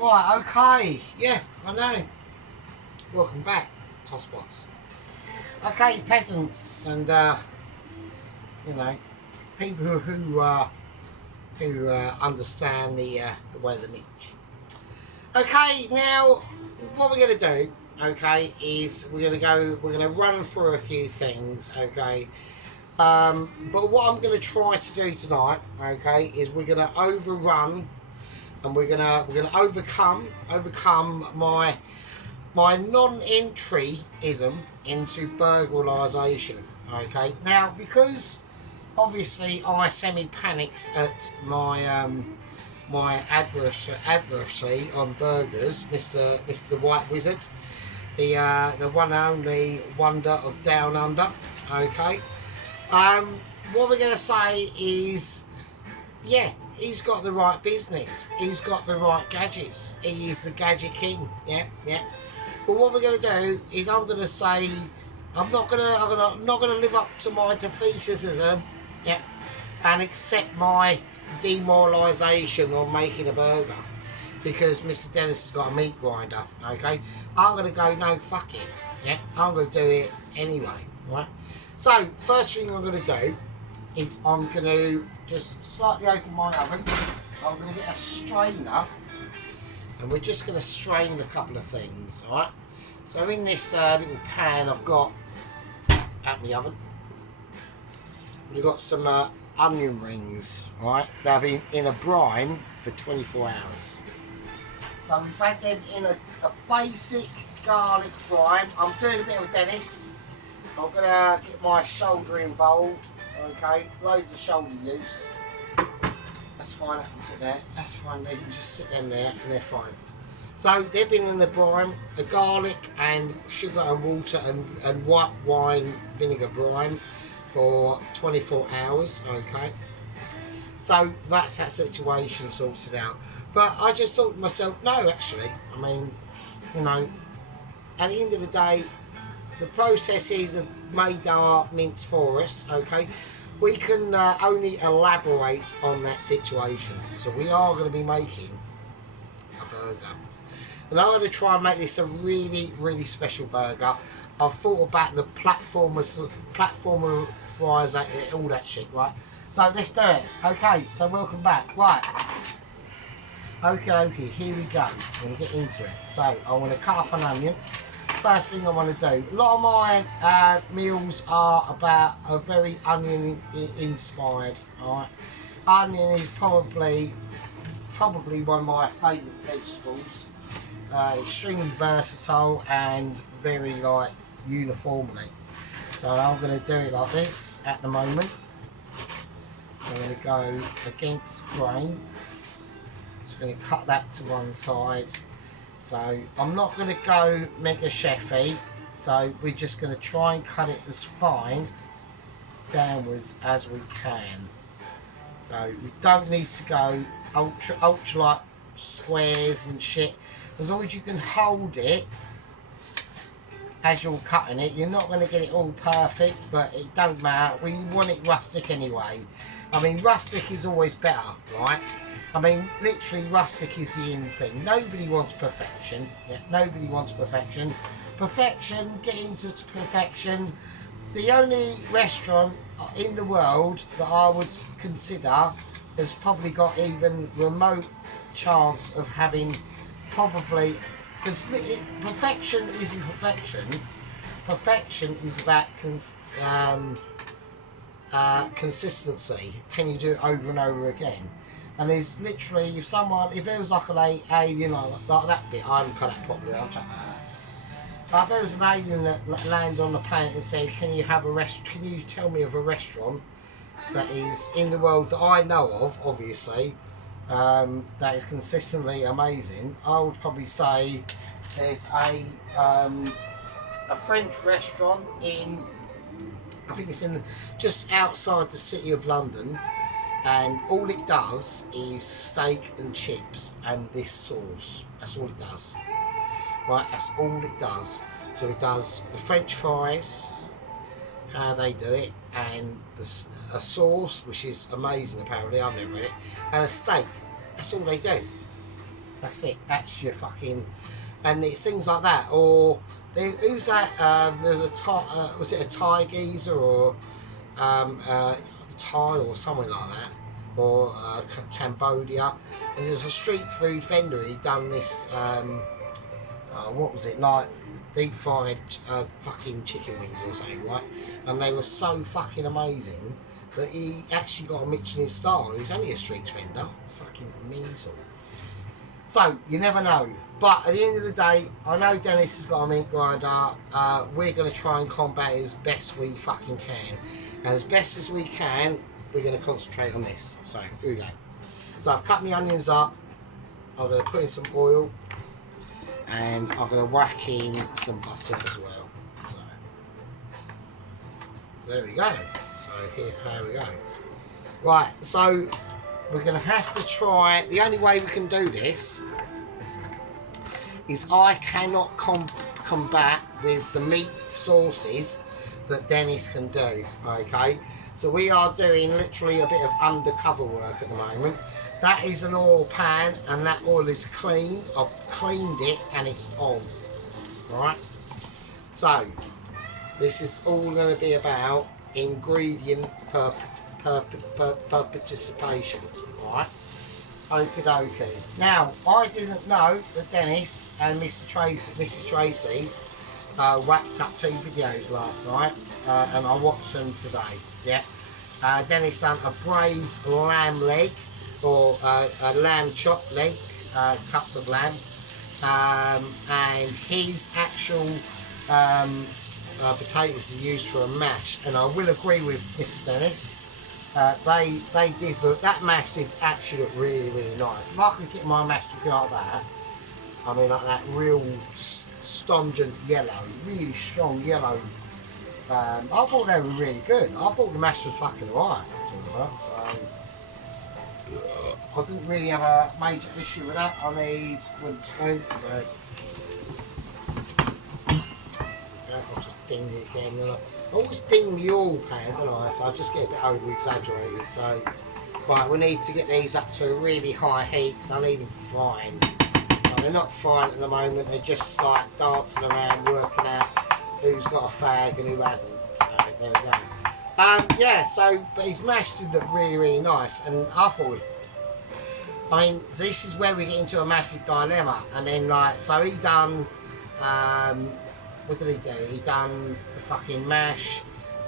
Right, okay, yeah, I know. Welcome back, Tossbox. Okay, peasants and you know, people who understand the way of the niche. Okay, now what we're gonna do, okay, is we're gonna run through a few things, okay. But what I'm gonna try to do tonight, okay, is we're gonna overrun and we're gonna overcome my non-entryism into burglarisation. Okay, now because obviously I semi-panicked at my adversary on burgers, Mr. White Wizard, the one and only wonder of Down Under. Okay, what we're gonna say is, yeah, he's got the right business. He's got the right gadgets. He is the gadget king. Yeah, yeah. But what we're going to do is I'm going to say I'm not going to live up to my defeatism. Yeah, and accept my demoralisation on making a burger because Mr. Dennis has got a meat grinder. Okay, I'm going to go no, fuck it. Yeah, I'm going to do it anyway. Right. So first thing I'm going to do is I'm going to just slightly open my oven. I'm going to get a strainer and we're just going to strain a couple of things. Alright, so in this little pan I've got out the oven, we've got some onion rings. Alright, they've been in a brine for 24 hours. So we've had them in a basic garlic brine. I'm doing a bit of Dennis. I'm going to get my shoulder involved. Okay, loads of shoulder use. That's fine, I can sit there. That's fine, they can just sit them there and they're fine. So they've been in the brine, the garlic and sugar and water and white wine vinegar brine for 24 hours, okay. So that's that situation sorted out. But I just thought to myself, no, actually, I mean, you know, at the end of the day, the processes have made our mince for us, okay. We can only elaborate on that situation. So we are going to be making a burger. And I'm going to try and make this a really, really special burger. I've thought about the platformer fries, all that shit, right? So let's do it. Okay, so welcome back. Right. Okay, here we go. I'm going to get into it. So I want to cut up an onion. First thing I want to do, a lot of my meals are very onion inspired. Alright, onion is probably one of my favourite vegetables. Extremely versatile and very like uniformly. So I'm going to do it like this at the moment. I'm going to go against grain. Just going to cut that to one side. So I'm not going to go mega chefy, so we're just going to try and cut it as fine downwards as we can. So we don't need to go ultra like squares and shit. As long as you can hold it as you're cutting it, you're not going to get it all perfect, but it don't matter. We want it rustic anyway. I mean, rustic is always better, right? I mean, literally, rustic is the in thing. Nobody wants perfection. Yeah, nobody wants perfection. Perfection, getting to perfection. The only restaurant in the world that I would consider has probably got even remote chance of having probably, because perfection isn't perfection. Perfection is about consistency. Can you do it over and over again? And there's literally, if there was like an alien, like that bit, I haven't cut that properly, I'll check that out. But if there was an alien that landed on the planet and said, can you tell me of a restaurant that is in the world that I know of, obviously, that is consistently amazing, I would probably say there's a French restaurant in, I think it's in just outside the city of London. And all it does is steak and chips and this sauce. That's all it does. Right, that's all it does. So it does the French fries, how they do it, and a sauce, which is amazing apparently, I've never read it, and a steak. That's all they do. That's it. That's your fucking... And it's things like that. Or, who's that? There's a was it a Thai geezer or Thai or something like that? Or Cambodia. And there's a street food vendor. He done this, what was it, like deep fried fucking chicken wings or something, right? And they were so fucking amazing that he actually got a Michelin star. He's only a street vendor. Fucking mental. So, you never know. But at the end of the day, I know Dennis has got a meat grinder. We're going to try and combat it as best we fucking can. And as best as we can, we're going to concentrate on this. So, here we go. So, I've cut my onions up. I'm going to put in some oil. And I'm going to whack in some butter as well. So, there we go. So, here we go. Right, so we're going to have to try... The only way we can do this is I cannot combat with the meat sauces that Dennis can do, okay? So we are doing literally a bit of undercover work at the moment. That is an oil pan and that oil is clean. I've cleaned it and it's on, right? So, this is all going to be about ingredient per participation, right? Okie dokie. Now, I didn't know that Dennis and Mrs. Tracy whacked up 2 videos last night, and I watched them today. Yeah. Dennis done a braised lamb leg, or a lamb chop leg, cuts of lamb, and his actual potatoes are used for a mash. And I will agree with Mr. Dennis. They did look, that mash did actually look really, really nice. If I can get my mash to be like that, I mean like that real stringent yellow, really strong yellow, I thought they were really good. I thought the mash was fucking alright. I didn't really have a major issue with that. I need wooden spoon, so I'll just ding it again. I always ding the oil pan, don't I? So I just get a bit over exaggerated. So, right, we need to get these up to a really high heat because I need them frying. Well, they're not frying at the moment, they're just like dancing around, working out who's got a fag and who hasn't. So, there we go. Yeah, so, but his mash did look really, really nice. And I thought, I mean, this is where we get into a massive dilemma. And then, like, so he done, what did he do? He done the fucking mash,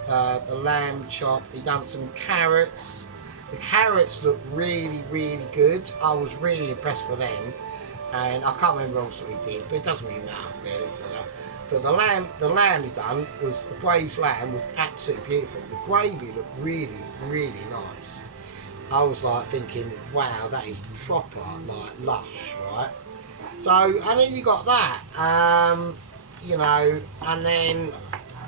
the lamb chop, he done some carrots. The carrots look really, really good. I was really impressed with them. And I can't remember else what he did, but it doesn't really matter, really. But the lamb he done was, the braised lamb was absolutely beautiful. The gravy looked really, really nice. I was like thinking, wow, that is proper, like lush, right? So, and then you got that, you know, and then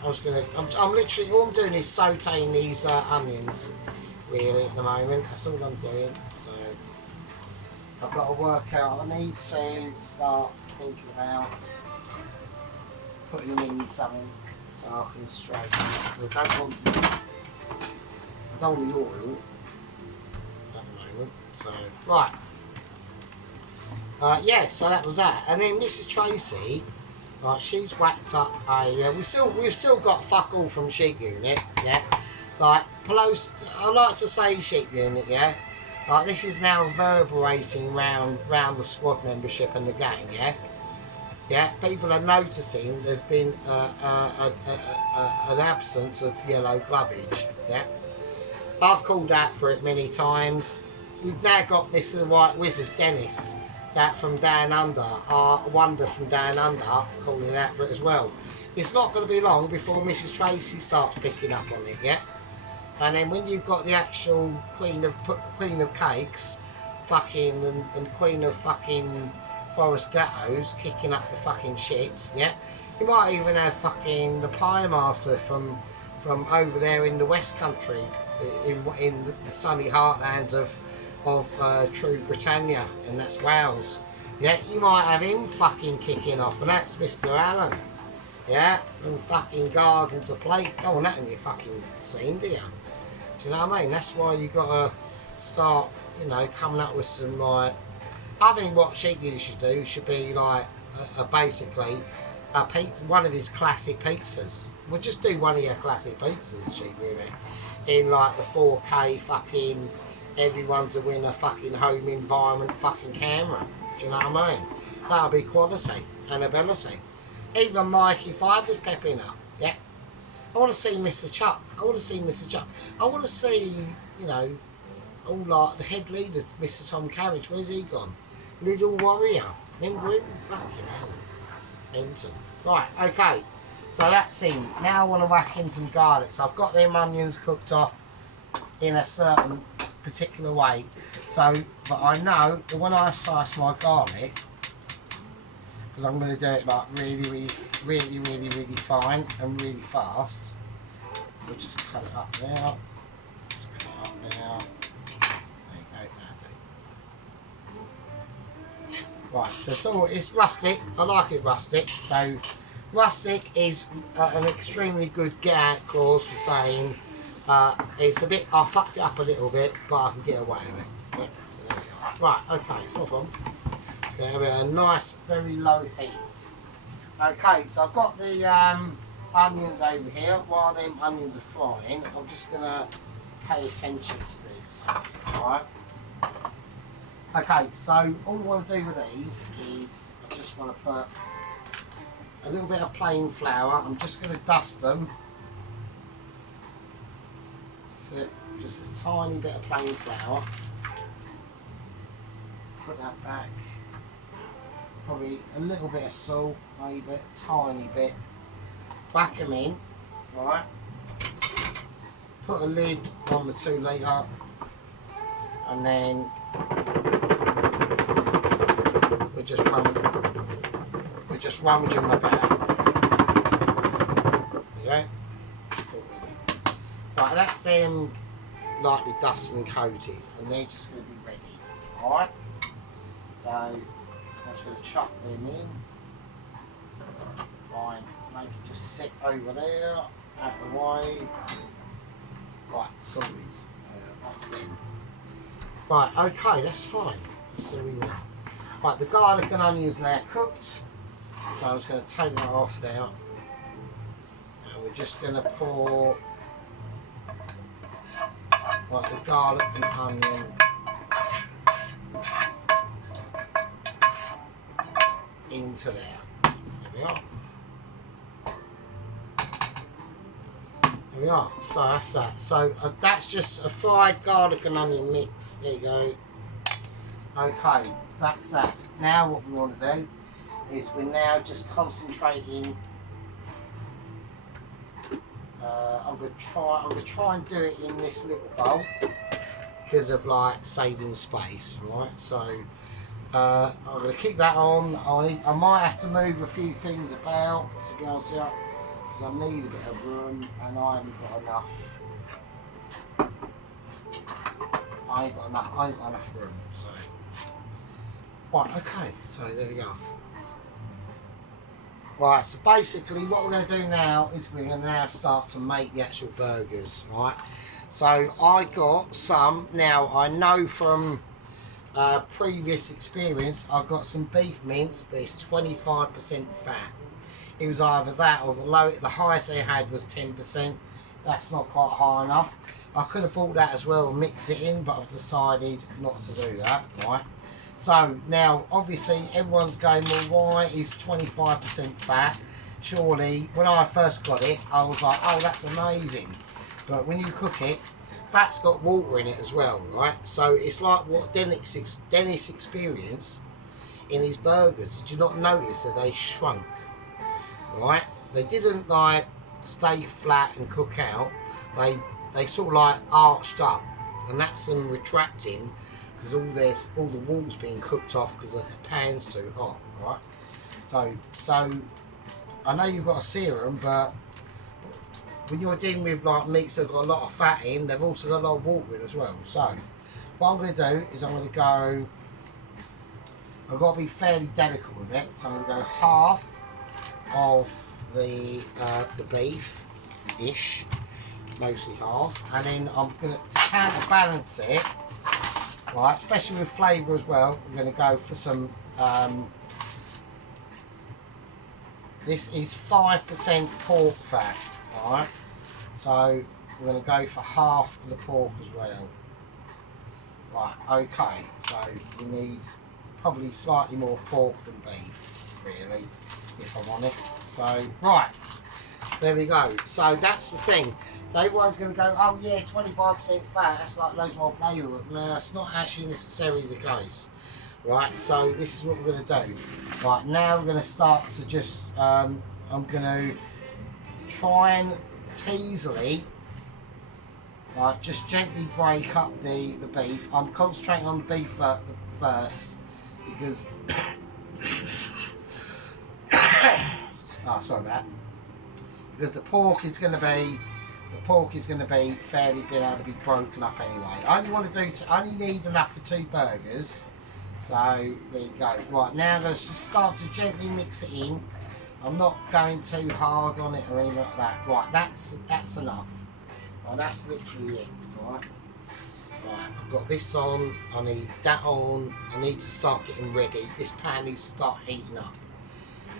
I was gonna, I'm literally, all I'm doing is sauteing these onions, really, at the moment. That's all I'm doing. So, I've got to work out, I need to start thinking about putting them in something so I can straighten it. I don't want the oil at the moment. So, right. Yeah, so that was that. And then Mrs. Tracy, right, she's whacked up a. We've still got fuck all from Sheep Unit, yeah. Like I like to say Sheep Unit, yeah. Like this is now reverberating round the squad membership and the gang, yeah. Yeah, people are noticing there's been an absence of yellow glovage. Yeah, I've called out for it many times. We've now got this White Wizard Dennis, that from Down Under, our wonder from Down Under, calling out for it as well. It's not going to be long before Mrs. Tracy starts picking up on it. Yeah, and then when you've got the actual Queen of Cakes, fucking and Queen of fucking Forest Gattos kicking up the fucking shit, yeah. You might even have fucking the Pie Master from over there in the West Country, in the sunny heartlands of true Britannia, and that's Wales. Yeah, you might have him fucking kicking off, and that's Mr. Allen. Yeah, and fucking Gardens of Plate. Don't want that in your fucking scene, do you? Do you know what I mean? That's why you gotta start, you know, coming up with some like I think what Sheep Unit should do should be like basically a one of his classic pizzas. We'll just do one of your classic pizzas, Sheep Unit, in like the 4K fucking everyone's a winner fucking home environment fucking camera. Do you know what I mean? That'll be quality and ability. Even Mikey Five was pepping up. Yeah. I want to see Mr. Chuck. I want to see Mr. Chuck. I want to see, you know, all like the head leader, Mr. Tom Carriage. Where's he gone? Little Warrior. Remember him? Fucking hell. Into. Right, okay. So that's in. Now I want to whack in some garlic. So I've got them onions cooked off in a certain particular way. So, but I know that when I slice my garlic, because I'm going to do it like really fine and really fast. We'll just cut it up now. Just cut it up now. There you go, that'll do. Right, so it's rustic. I like it rustic. So rustic is an extremely good get out clause for saying it's a bit. I fucked it up a little bit, but I can get away with it. Yep, so there we are. Right, okay, it's no problem. Okay, a nice, very low heat. Okay, so I've got the onions over here. While them onions are frying, I'm just going to pay attention to this. Alright. Okay, so all I want to do with these is I just want to put a little bit of plain flour. I'm just going to dust them. That's it. Just a tiny bit of plain flour. Put that back. Probably a little bit of salt, maybe a tiny bit. Whack them in, right? Put a lid on the 2 litre, and then we're just rummaging them about. Okay. Right, that's them lightly dusted and coated, and they're just going to be ready. All right. So I'm just going to chuck them in. Fine, make it just sit over there, out of the way. Right, sorry. That's it. Right, okay, that's fine. That's all we want. Right, the garlic and onions now cooked. So I'm just going to take that off there. And we're just going to pour like the garlic and onion into there. There we are. There we are. So that's that. So that's just a fried garlic and onion mix. There you go. Okay, so that's that. Now what we want to do is we're now just concentrating. I'm gonna try and do it in this little bowl because of like saving space, right? So I'm going to keep that on. I might have to move a few things about, to be honest with you, because I need a bit of room and I haven't got enough. I ain't got enough room. So, right, okay. So there we go. Right, so basically what we're going to do now is we're going to now start to make the actual burgers, right? So I got some, now I know from previous experience, I've got some beef mince, but it's 25% fat. It was either that or the highest they had was 10%. That's not quite high enough. I could have bought that as well and mixed it in, but I've decided not to do that, right? So now, obviously, everyone's going, well, why is 25% fat? Surely, when I first got it, I was like, oh, that's amazing. But when you cook it, fat's got water in it as well, right? So it's like what Dennis experienced in his burgers. Did you not notice that they shrunk, right? They didn't like stay flat and cook out. They sort of like arched up, and that's them retracting because all the walls being cooked off because the pan's too hot, right? So I know you've got to sear them, but when you're dealing with like meats that have got a lot of fat in, they've also got a lot of water in as well. So what I'm going to do is I've got to be fairly delicate with it. So I'm going to go half of the beef-ish, mostly half, and then I'm going to counterbalance it, right, especially with flavour as well. We're going to go for some, this is 5% pork fat, right, so we're going to go for half of the pork as well. Right, okay, so we need probably slightly more pork than beef, really, if I'm honest. So, right, there we go. So that's the thing. So everyone's going to go, oh yeah, 25% fat, that's like loads more flavour. No, that's not actually necessarily the case. Right, so this is what we're going to do. Right, now we're going to start to just, I'm going to try and teasily, right, just gently break up the beef. I'm concentrating on the beef first because, oh, sorry about that. Because the pork is going to be fairly been able to be broken up anyway. I only need enough for 2 burgers. So there you go. Right, now let's just start to gently mix it in. I'm not going too hard on it or anything like that. Right, that's enough. Right, that's literally it. Right. Right, I've got this on, I need that on, I need to start getting ready. This pan needs to start heating up.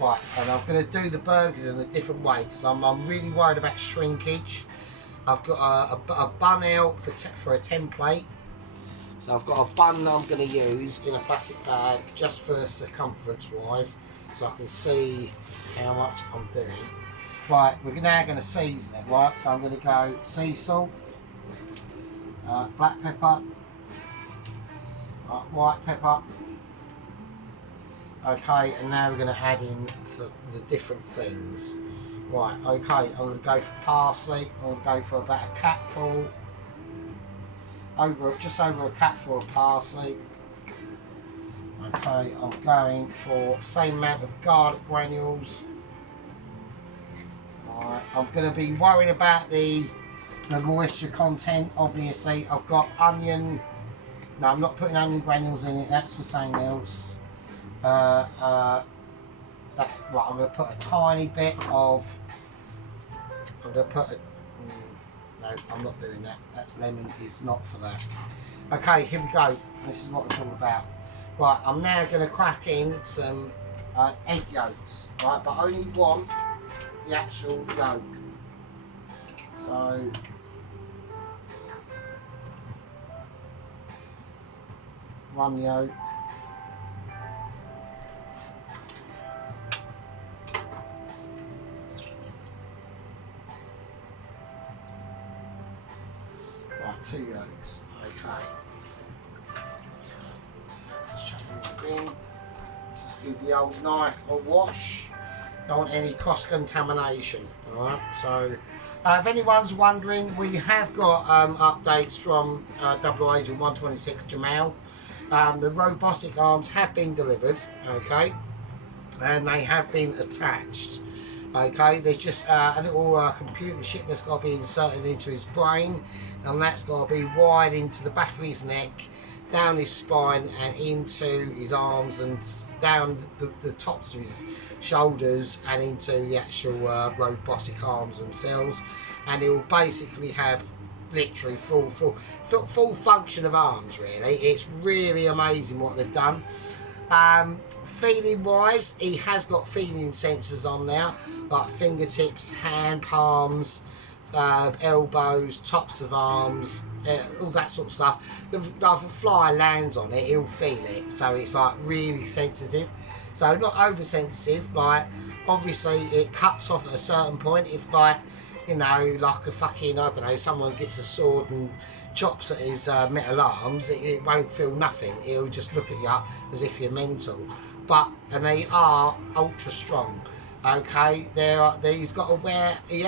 Right, and I'm going to do the burgers in a different way because I'm really worried about shrinkage. I've got a bun out for a template. So I've got a bun that I'm going to use in a plastic bag just for circumference wise, so I can see how much I'm doing. Right, we're now going to season it, right? So I'm going to go sea salt, black pepper, white pepper. Okay, and now we're going to add in the different things. Right, okay, I'm going to go for parsley. I'm going to go for about a capful. Just over a capful of parsley. Okay, I'm going for same amount of garlic granules. Alright, I'm going to be worried about the moisture content. Obviously, I've got onion. No, I'm not putting onion granules in it. That's for something else. That's right. I'm going to put a tiny bit of. I'm going to put a. No, I'm not doing that. That's lemon is not for that. Okay, here we go. This is what it's all about. Right, I'm now going to crack in some egg yolks. Right, but only one, the actual yolk. So, one yolk. Right, 2 yolks. Okay. In. Just give the old knife a wash. Don't want any cross contamination. Alright, so if anyone's wondering, we have got updates from Double Agent 126 Jamal. The robotic arms have been delivered, okay, and they have been attached. Okay, there's just a little computer chip that's got to be inserted into his brain, and that's got to be wired into the back of his neck, down his spine and into his arms and down the tops of his shoulders and into the actual robotic arms themselves, and it will basically have literally full function of arms. Really, it's really amazing what they've done. Feeling wise, he has got feeling sensors on there, like fingertips, hand palms, elbows, tops of arms, all that sort of stuff. If a fly lands on it, he'll feel it, so it's like really sensitive. So not oversensitive, like obviously it cuts off at a certain point. If like, you know, like a fucking, I don't know, someone gets a sword and chops at his metal arms, it won't feel nothing. It'll just look at you as if you're mental. And they are ultra strong. Okay, he's got to wear. He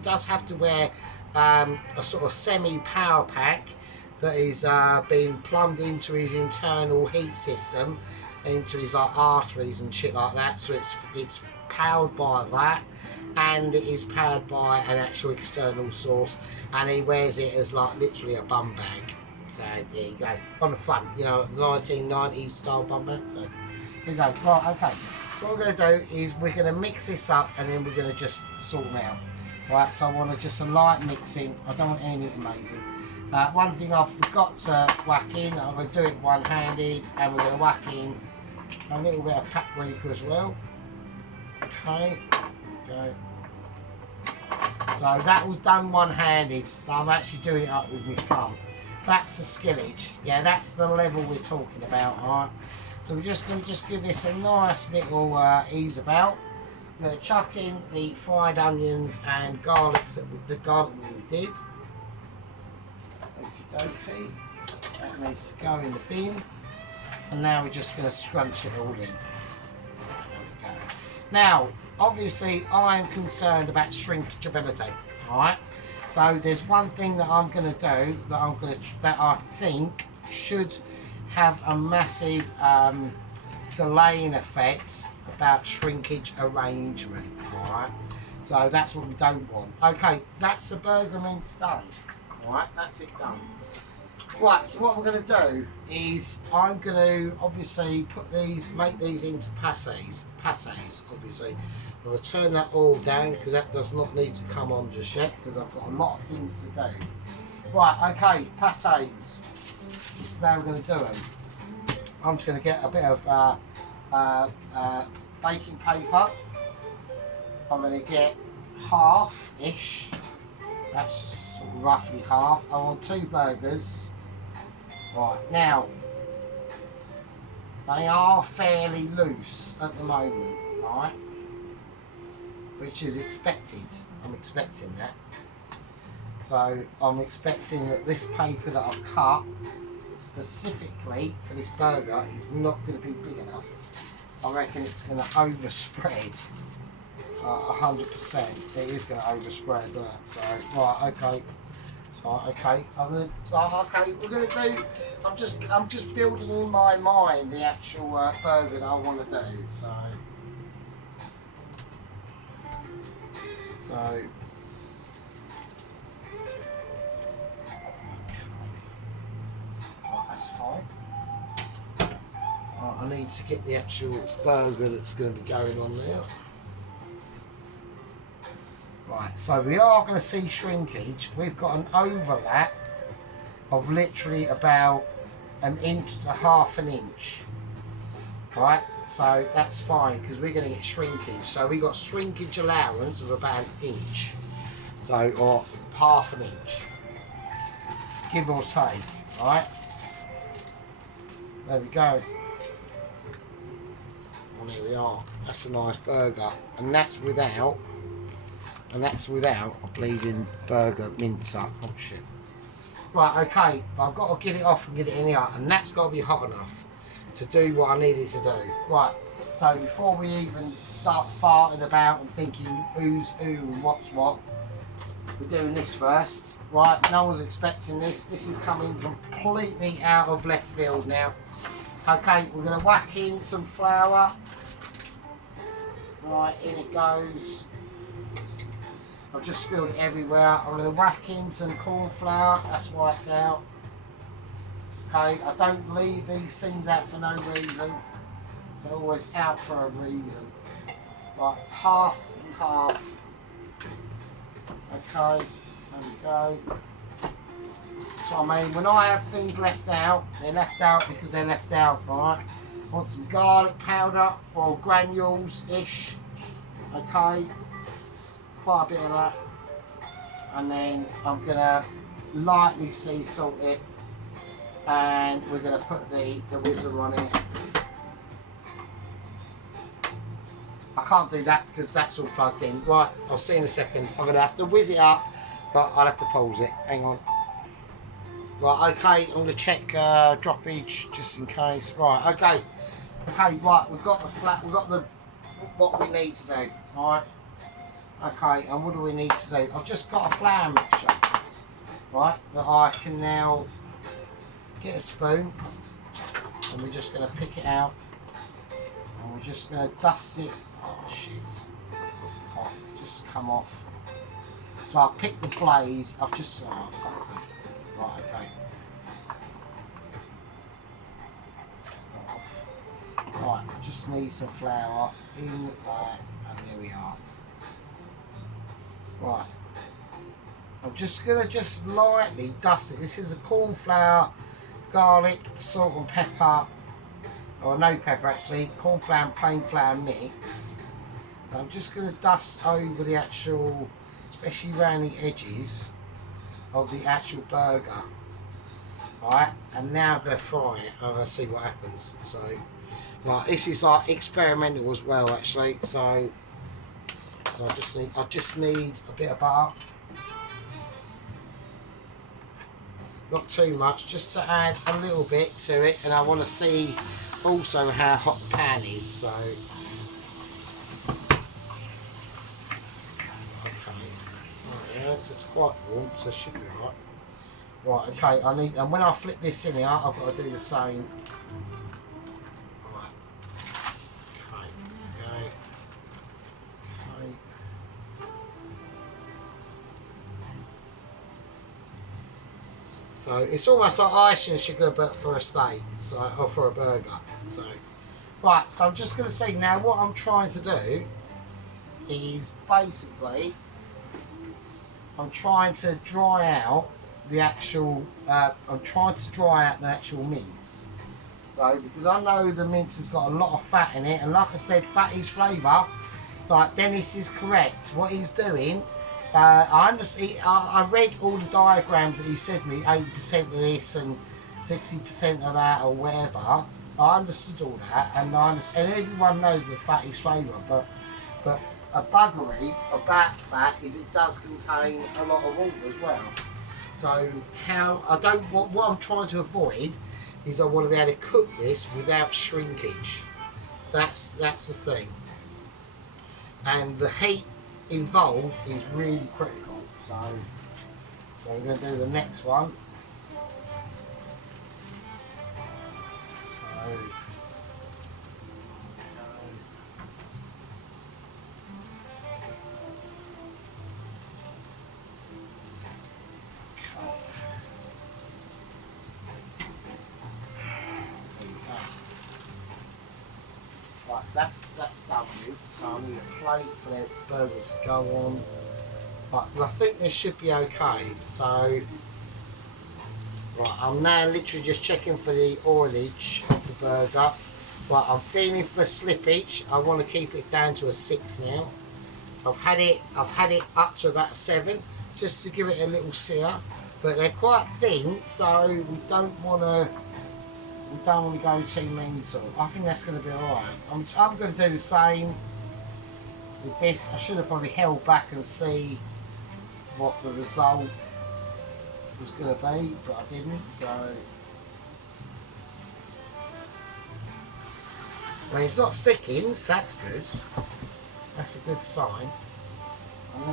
does have to wear a sort of semi-power pack that is being plumbed into his internal heat system, into his like arteries and shit like that. So it's powered by that, and it is powered by an actual external source, and he wears it as like literally a bum bag. So there you go, on the front, you know, 1990s style bum bag. So there you go. Right, okay. What we're going to do is we're going to mix this up and then we're going to just sort them out. Right, so I want just a light mixing. I don't want anything amazing. One thing I forgot to whack in, I'm going to do it one-handed, and we're going to whack in a little bit of paprika as well. Okay, go. So that was done one-handed, but I'm actually doing it up with my thumb. That's the skillage. Yeah, that's the level we're talking about, alright? So we're just going to just give this a nice little ease about. I'm going to chuck in the fried onions and garlics, the garlic we did. Okie dokie. That needs to go in the bin. And now we're just going to scrunch it all in. There we go. Now, obviously, I am concerned about shrinkability. Alright? So there's one thing that I'm going to do that I think should have a massive delaying effect about shrinkage arrangement. Alright? So that's what we don't want. Okay, that's the burger mince done. Alright, that's it done. Right, so what I'm going to do is I'm going to obviously make these into patés, obviously. I'm going to turn that all down because that does not need to come on just yet because I've got a lot of things to do. Right, okay, patés. This is how we're going to do them. I'm just going to get a bit of baking paper. I'm going to get half-ish. That's roughly half. I want 2 burgers. Right, now, they are fairly loose at the moment, right? Which is expected. I'm expecting that. So, I'm expecting that this paper that I've cut specifically for this burger is not going to be big enough. I reckon it's going to overspread 100%. It is going to overspread that. So, right, okay. So, okay, we're going to do. I'm just building in my mind the actual burger that I want to do. So, that's fine. Right, I need to get the actual burger that's going to be going on there. Right, so we are going to see shrinkage. We've got an overlap of literally about 1 inch to half an inch. Right, so that's fine because we're going to get shrinkage. So we got shrinkage allowance of about 1 inch. So, or half an inch. Give or take, right? There we go. Well, here we are. That's a nice burger. And that's without a bleeding burger mincer. Oh shit. Right, okay, but I've got to get it off and get it in here, and that's got to be hot enough to do what I need it to do. Right, so before we even start farting about and thinking who's who and what's what, we're doing this first. Right, no one's expecting this. This is coming completely out of left field now. Okay, we're going to whack in some flour. Right, in it goes. I've just spilled it everywhere. I'm going to whack in some corn flour. That's why it's out. Okay, I don't leave these things out for no reason. They're always out for a reason. Right, half and half. Okay, there we go. So I mean, when I have things left out, they're left out because they're left out, right? I want some garlic powder or granules-ish. Okay, it's quite a bit of that. And then I'm gonna lightly sea salt it, and we're gonna put the whizzer on it. I can't do that because that's all plugged in. Right, I'll see you in a second. I'm gonna have to whiz it up, but I'll have to pause it. Hang on. Right, okay, I'm gonna check droppage just in case. Right, okay, right. We've got the what we need to do. Right. Okay, and what do we need to do? I've just got a flour mixture, right, that I can now get a spoon, and we're just going to pick it out, and we're just going to dust it. Oh shit, can't just come off. So I picked the blaze. I've just fuck's it. Right, okay. Right, I just need some flour in there, and there we are. Right, I'm just going to just lightly dust it. This is a corn flour, garlic, salt and pepper, or no pepper actually, corn flour and plain flour mix. I'm just going to dust over the actual, especially around the edges of the actual burger. Right, and now I'm going to fry it. I'm going to see what happens. So, right, this is like experimental as well actually. So I just need a bit of butter. Not too much, just to add a little bit to it, and I want to see also how hot the pan is. So, okay, right, yeah, it's quite warm, so it should be alright. Right, okay, and when I flip this in here, I've got to do the same. Right, okay, okay. So it's almost like icing sugar, but for a steak, so or for a burger. So, right, so I'm just going to say now what I'm trying to do is basically I'm trying to dry out the actual. I'm trying to dry out the actual mince. So because I know the mince has got a lot of fat in it, and like I said, fat is flavour. Like Dennis is correct. What he's doing. I understand. I read all the diagrams that he said to me, 80% of this and 60% of that or whatever. I understood all that, and and everyone knows that fat is flavour, but a buggery about fat is it does contain a lot of water as well. So what I'm trying to avoid is I want to be able to cook this without shrinkage. That's the thing, and the heat involved is really critical. So we're going to do the next one. Right, that's done with. So I need a plate for the burgers to go on. But I think this should be okay. So, right, I'm now literally just checking for the oilage of the burger. Right, I'm feeling for slippage. I want to keep it down to a 6 now. So I've had it up to about a 7, just to give it a little sear. But they're quite thin, so we don't want to go too mental. I think that's going to be alright. I'm going to do the same with this. I should have probably held back and see what the result was going to be, but I didn't. So, I mean, it's not sticking, so that's good. That's a good sign. I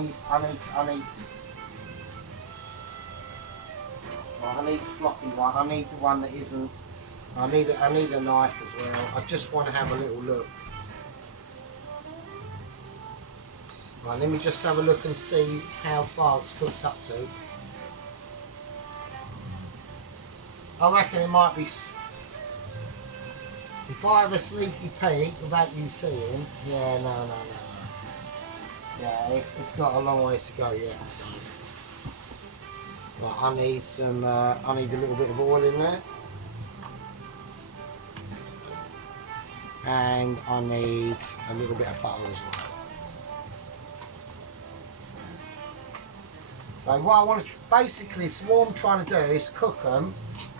need the floppy one. I need the one that isn't. I need a knife as well. I just want to have a little look. Right, let me just have a look and see how far it's cooked up to. I reckon it might be. If I have a sneaky peek without you seeing, yeah, no. Yeah, it's got a long way to go yet. So. Right, I need a little bit of oil in there. And I need a little bit of butter as well. So what I want to basically, so what I'm trying to do is cook them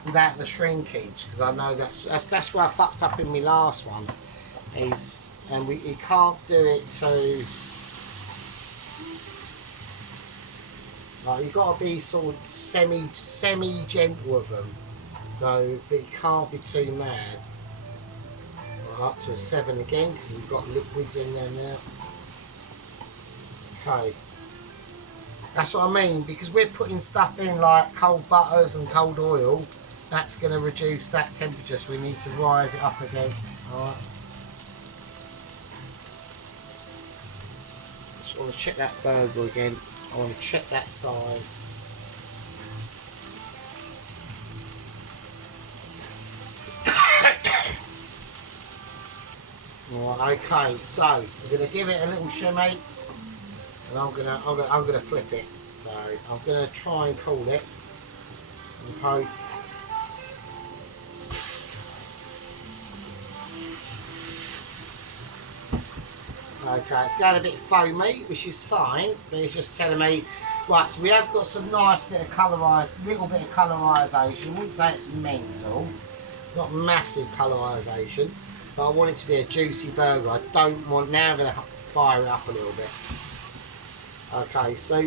without the shrinkage, because I know that's where I fucked up in my last one. You can't do it too. Like, you've got to be sort of semi gentle with them. So, but you can't be too mad. Up to a 7 again, because we've got liquids in there now. Okay, that's what I mean, because we're putting stuff in like cold butters and cold oil. That's going to reduce that temperature, so we need to rise it up again. Alright, just want to check that burger again. I want to check that size. Right, okay, so we're going to give it a little shimmy, and I'm gonna flip it. So So I'm going to try and call it and hope. Okay, it's going a bit foamy, which is fine, but it's just telling me, right, so we have got some nice bit of little bit of colorisation. I wouldn't say it's mental, not massive colorisation, but I want it to be a juicy burger. I don't want, now I'm going to fire it up a little bit. Okay, so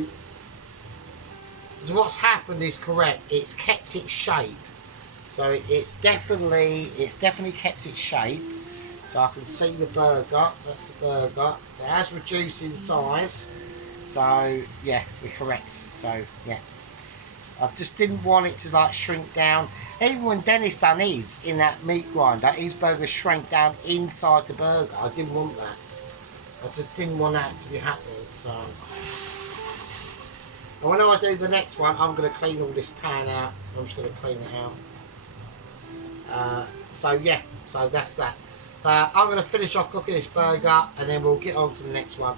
what's happened is correct, it's kept its shape. So it's definitely kept its shape. So I can see the burger, that's the burger. It has reduced in size. So yeah, we're correct. So yeah. I just didn't want it to like shrink down. Even when Dennis done his in that meat grinder, his burger shrank down inside the burger. I didn't want that. I just didn't want that to be happening. So and when I do the next one, I'm going to clean all this pan out. I'm just going to clean it out. So yeah, so that's that. I'm going to finish off cooking this burger and then we'll get on to the next one.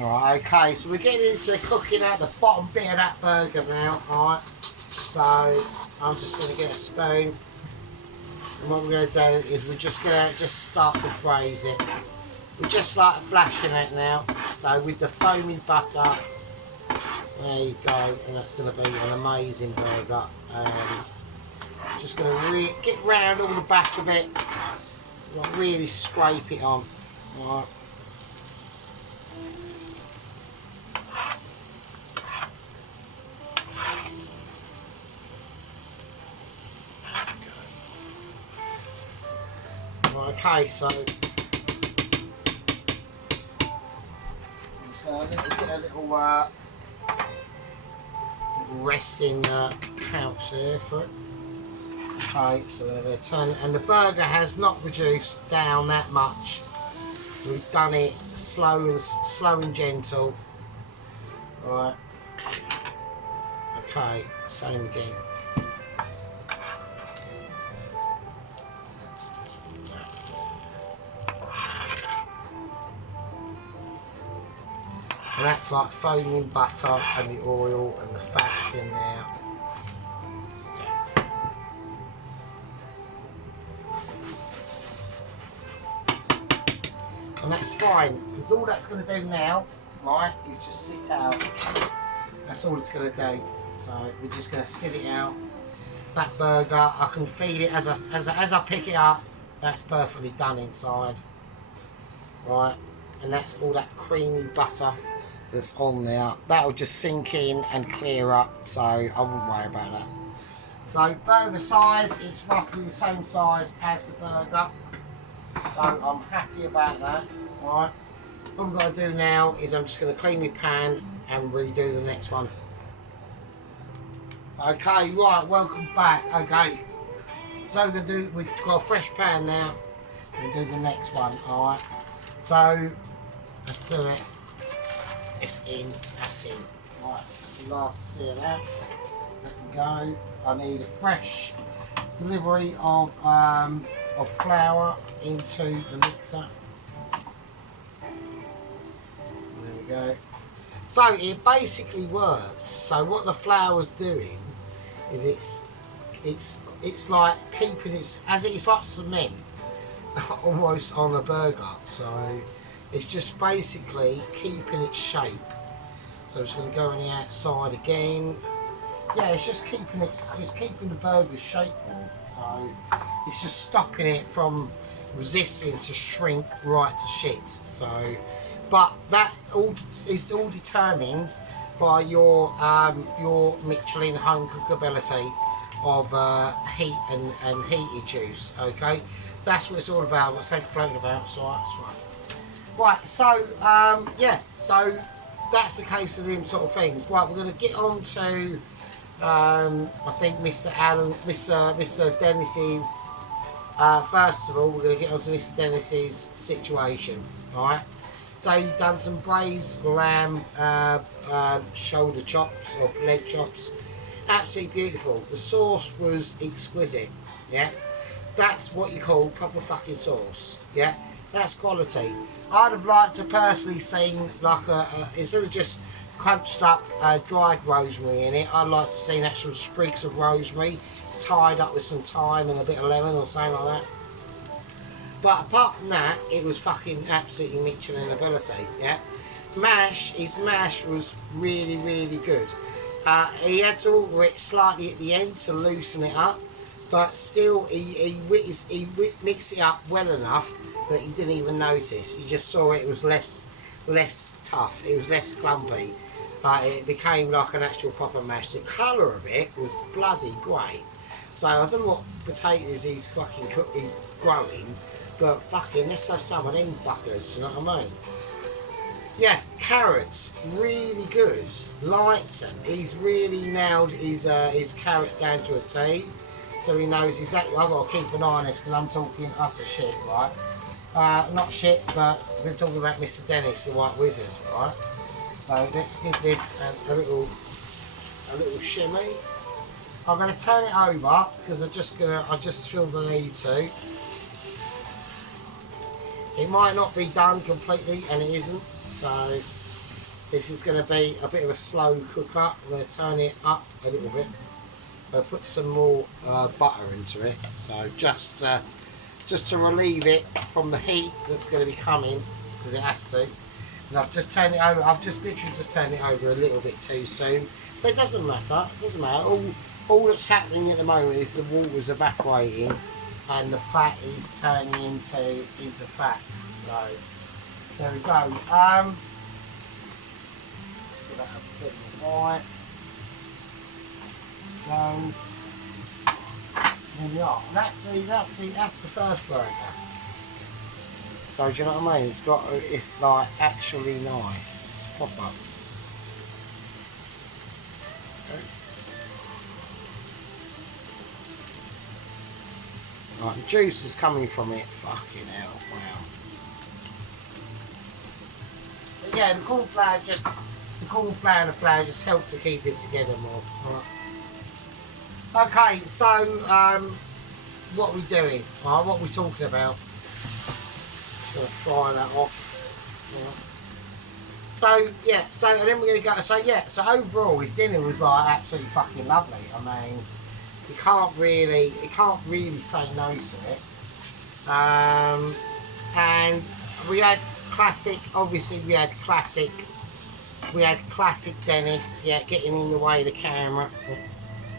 Alright, okay, so we're getting into cooking out the bottom bit of that burger now. Alright, so I'm just going to get a spoon. And what we're going to do is we're just going to start to braise it. We're just like flashing it now. So with the foamy butter, there you go, and that's going to be an amazing burger. And just going to get round all the back of it, really scrape it on. Right. Okay, so I'm just going to get a little resting pouch there for it. Okay, so they're turning, and the burger has not reduced down that much. We've done it slow and gentle. Right. Okay, same again. And that's like foaming butter and the oil and the fats in there. And that's fine, because all that's going to do now, right, is just sit out. That's all it's going to do. So we're just going to sit it out. That burger, I can feed it as I pick it up. That's perfectly done inside. Right, and that's all that creamy butter that's on there. That'll just sink in and clear up, so I wouldn't worry about that. So burger size, it's roughly the same size as the burger. So I'm happy about that. Alright. What we've got to do now is I'm just going to clean my pan and redo the next one. Okay, right, welcome back. Okay. So we've got a fresh pan now. We'll do the next one, alright. So let's do it. It's in, that's in. Right, that's the last seal out. Let me go. I need a fresh delivery of flour into the mixer. There we go. So it basically works. So what the flour's doing is it's like keeping it's like cement almost on a burger. So it's just basically keeping its shape. So it's going to go on the outside again. Yeah, it's just keeping it's keeping the burger's shape there. So it's just stopping it from resisting to shrink right to shit. So, but that all is all determined by your Michelin home cookability of heat and heated juice. Okay, that's what it's all about. What's that floating about? So that's right. Right. So yeah. So that's the case of them sort of things. Right. We're going to get on to. I think Mr. Dennis's. First of all, we're going to get on to Mr. Dennis's situation. All right. So you've done some braised lamb shoulder chops or leg chops. Absolutely beautiful. The sauce was exquisite. Yeah. That's what you call proper fucking sauce. Yeah. That's quality. I'd have liked to personally seen like instead of just crunched up dried rosemary in it. I'd like to see actual sprigs of rosemary tied up with some thyme and a bit of lemon or something like that. But apart from that, it was fucking absolutely Michelin ability, yeah. His mash was really, really good. He had to alter it slightly at the end to loosen it up, but still he mixed it up well enough that you didn't even notice. You just saw it was less tough, it was less clumpy, but it became like an actual proper mash. The colour of it was bloody great. So I don't know what potatoes he's growing, but fucking let's have some of them fuckers, do you know what I mean? Yeah, carrots, really good. Likes them. He's really nailed his carrots down to a T. So he knows exactly. I've got to keep an eye on this because I'm talking utter shit, right? Not shit, but we're talking about Mr. Dennis, the White Wizard, right? So let's give this a little shimmy. I'm going to turn it over because I just feel the need to. It might not be done completely, and it isn't. So this is going to be a bit of a slow cooker. I'm going to turn it up a little bit. I'll put some more butter into it. So just to relieve it from the heat that's going to be coming, because it has to. And I've just turned it over. I've just literally just turned it over a little bit too soon, but it doesn't matter. It doesn't matter. All that's happening at the moment is the water's evaporating, and the fat is turning into fat. So there we go. Let's give that a bit more white. There we are. That's the first burger. So do you know what I mean? It's like actually nice. It's proper. Right, the juice is coming from it. Fucking hell! Wow. But yeah, the corn flour and the flour just help to keep it together more. Right. Okay, so what are we doing? Right, what are we talking about? Just gonna fry that off. Yeah. So and then we're gonna go. So overall, his dinner was like absolutely fucking lovely. I mean, you can't really say no to it. And we had classic. Obviously, we had classic Dennis. Yeah, getting in the way of the camera.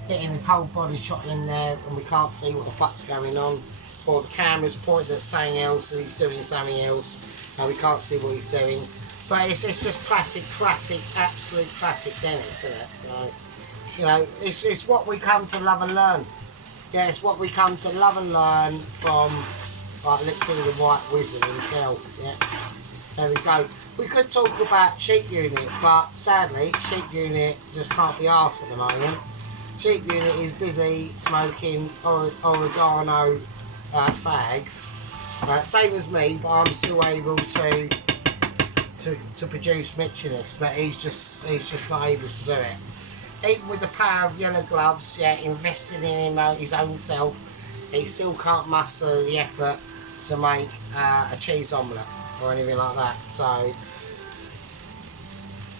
Getting his whole body shot in there and we can't see what the fuck's going on, or the camera's pointed at something else and he's doing something else and we can't see what he's doing. But it's just classic, absolute classic Dennis, isn't it? So, you know, it's what we come to love and learn. Yeah, it's what we come to love and learn from, like, literally the White Wizard himself. Yeah, there we go. We could talk about Sheep Unit, but sadly Sheep Unit just can't be arsed at the moment. Sheep Unit is busy smoking oregano fags, same as me, but I'm still able to produce Michelis, but he's just not able to do it. Even with the power of yellow gloves, yeah, investing in him his own self, he still can't muster the effort to make a cheese omelette or anything like that. So,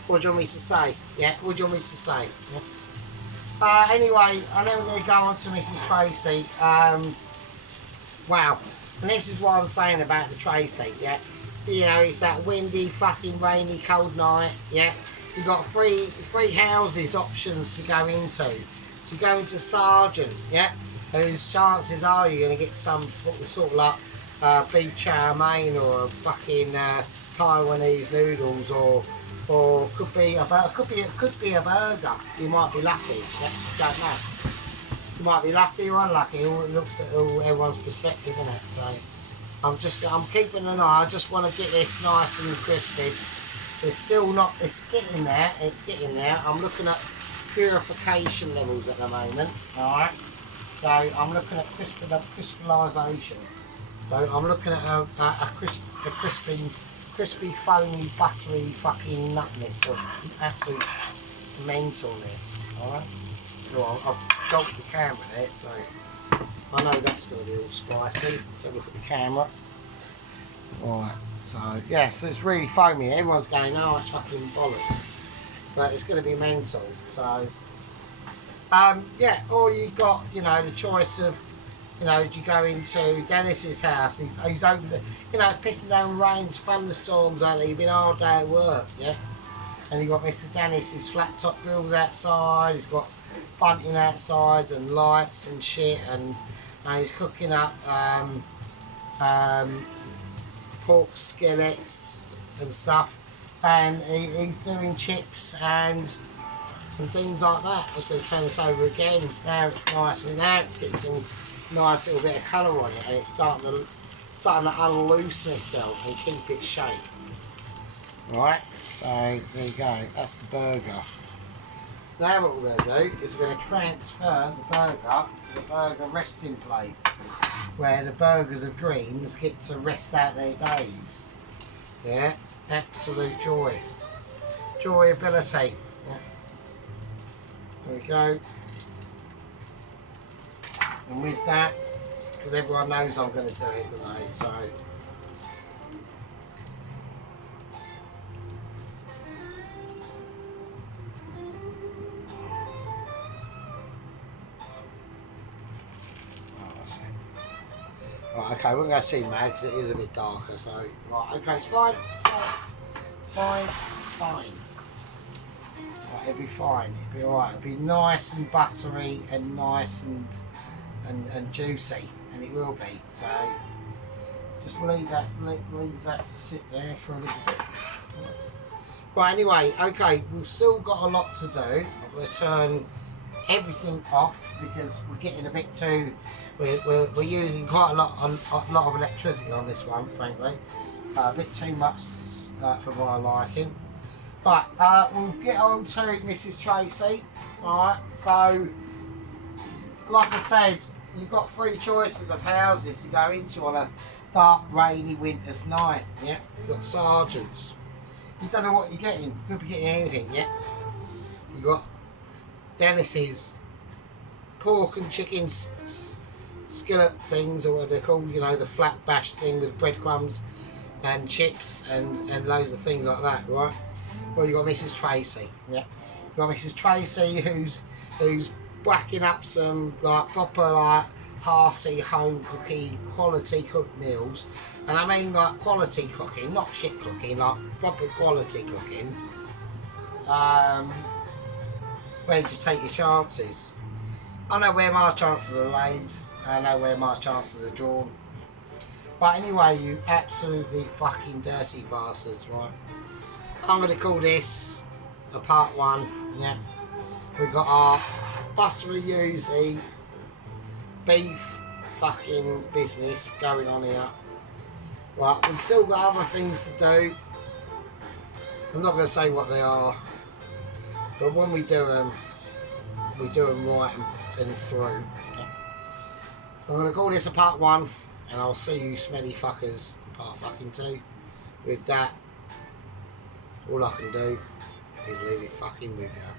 what do you want me to say? Yeah, what do you want me to say? Yeah? Anyway, and then we're going to go on to Mrs. Tracy. Wow, and this is what I'm saying about the Tracy, yeah? You know, it's that windy, fucking rainy, cold night, yeah? You've got three houses options to go into. So you go into Sargent, yeah? Whose chances are you're going to get some sort of like beef chow mein or fucking Taiwanese noodles or could be a burger. You might be lucky. Yeah? Don't know. You might be lucky or unlucky. It all looks at everyone's perspective, isn't it? So I'm keeping an eye. I just want to get this nice and crispy. It's still not. It's getting there. It's getting there. I'm looking at purification levels at the moment. All right. So I'm looking at crystallization. So I'm looking at a crispy, foamy, buttery fucking nutness of absolute mentalness. Alright? Well, I've jogged the camera there, so I know that's going to be all spicy. So look at the camera. Alright, so yeah, so it's really foamy. Everyone's going, oh, it's fucking bollocks. but it's going to be mental. So yeah, or you got, you know, the choice of, you know, you go into Dennis's house, he's open, you know, it's pissing down rains, thunderstorms, and you've been hard day at work, yeah. And you got Mr. Dennis, his flat top grills outside, he's got bunting outside and lights and shit, and he's cooking up pork skillets and stuff, and he's doing chips and things like that. I was going to turn this over again. Now it's nice, and now it's getting some nice little bit of colour on it, and it's starting to unloosen itself and keep its shape. Right, so there you go, that's the burger. So now what we're going to do is we're going to transfer the burger to the burger resting plate, where the burgers of dreams get to rest out their days. Yeah, absolute joy. Joyability. Yeah. There we go. And with that, because everyone knows I'm going to do it today, so. Right, okay, we're going to see mad because it is a bit darker, so, right, okay, it's fine, it's fine. Right, it'll be fine, it'll be alright, it'll be nice and buttery and nice and juicy, and it will be, so, just leave that to sit there for a little bit. Right, anyway, okay, we've still got a lot to do. I'm going to turn everything off because we're getting a bit too, we're using quite a lot of electricity on this one, frankly, a bit too much for my liking. But we'll get on to Mrs. Tracy. Alright, so like I said, you've got three choices of houses to go into on a dark rainy winter's night. Yeah, you've got Sergeants, you don't know what you're getting, you could be getting anything. Yeah, you've got Dennis's pork and chicken skillet things, or what they're called, you know, the flat bash thing with breadcrumbs and chips and loads of things like that, right? Well, you got Mrs. Tracy, yeah. You got Mrs. Tracy who's whacking up some like proper like hearty home cookie quality cooked meals, and I mean like quality cooking, not shit cooking, like proper quality cooking. Where you just take your chances. I know where my chances are laid, I know where my chances are drawn. But anyway, you absolutely fucking dirty bastards, right? I'm going to call this a part one, yeah. We've got our buttery Yuzi beef fucking business going on here. Right, we've still got other things to do. I'm not going to say what they are, but when we do them right and through. So I'm going to call this a part one, and I'll see you smelly fuckers part fucking two. With that, all I can do is leave it fucking with you.